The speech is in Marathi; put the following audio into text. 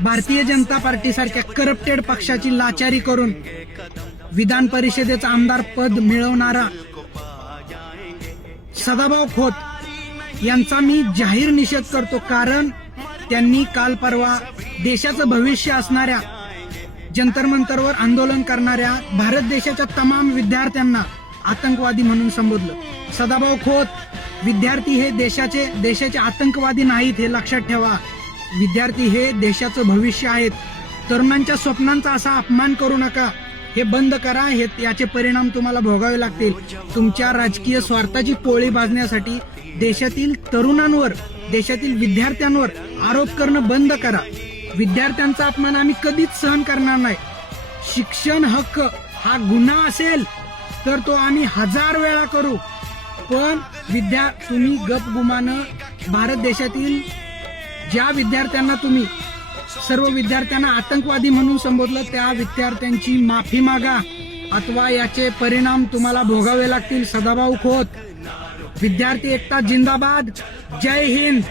भारतीय जनता पार्टी सारख्या करप्टेड पक्षाची लाचारी करून विधान परिषदेचं आमदार पद मिळवणारा सदाभाऊ खोत यांचा मी जाहीर निषेध करतो। कारण त्यांनी काल परवा देशाचं भविष्य असणाऱ्या जंतर मंतरवर आंदोलन करणाऱ्या भारत देशाच्या तमाम विद्यार्थ्यांना आतंकवादी म्हणून संबोधलं। सदाभाऊ खोत, विद्यार्थी हे देशाचे आतंकवादी नाहीत हे लक्षात ठेवा। विद्यार्थी हे देशाचं भविष्य आहेत। तरुणांच्या स्वप्नांचा असा अपमान करू नका, हे बंद करा। याचे परिणाम तुम्हाला भोगावे लागतील। तुमच्या राजकीय स्वार्थाची पोळी भाजण्यासाठी देशातील तरुणांवर, देशातील विद्यार्थ्यांवर आरोप करणं बंद करा। विद्यार्थ्यांचा अपमान आम्ही कधीच सहन करणार नाही। शिक्षण हक्क हा गुन्हा असेल तर तो आम्ही 1000 वेळा करू, पण तुम्ही गपगुमानं भारत देशातील ज्या विद्यार्थ्यांना तुम्ही सर्व विद्यार्थ्यांना आतंकवादी म्हणून संबोधलं त्या विद्यार्थ्यांची माफी मागा, अथवा याचे परिणाम तुम्हाला भोगावे लागतील। सदाभाऊ खोत, विद्यार्थी एकता जिंदाबाद। जय हिंद।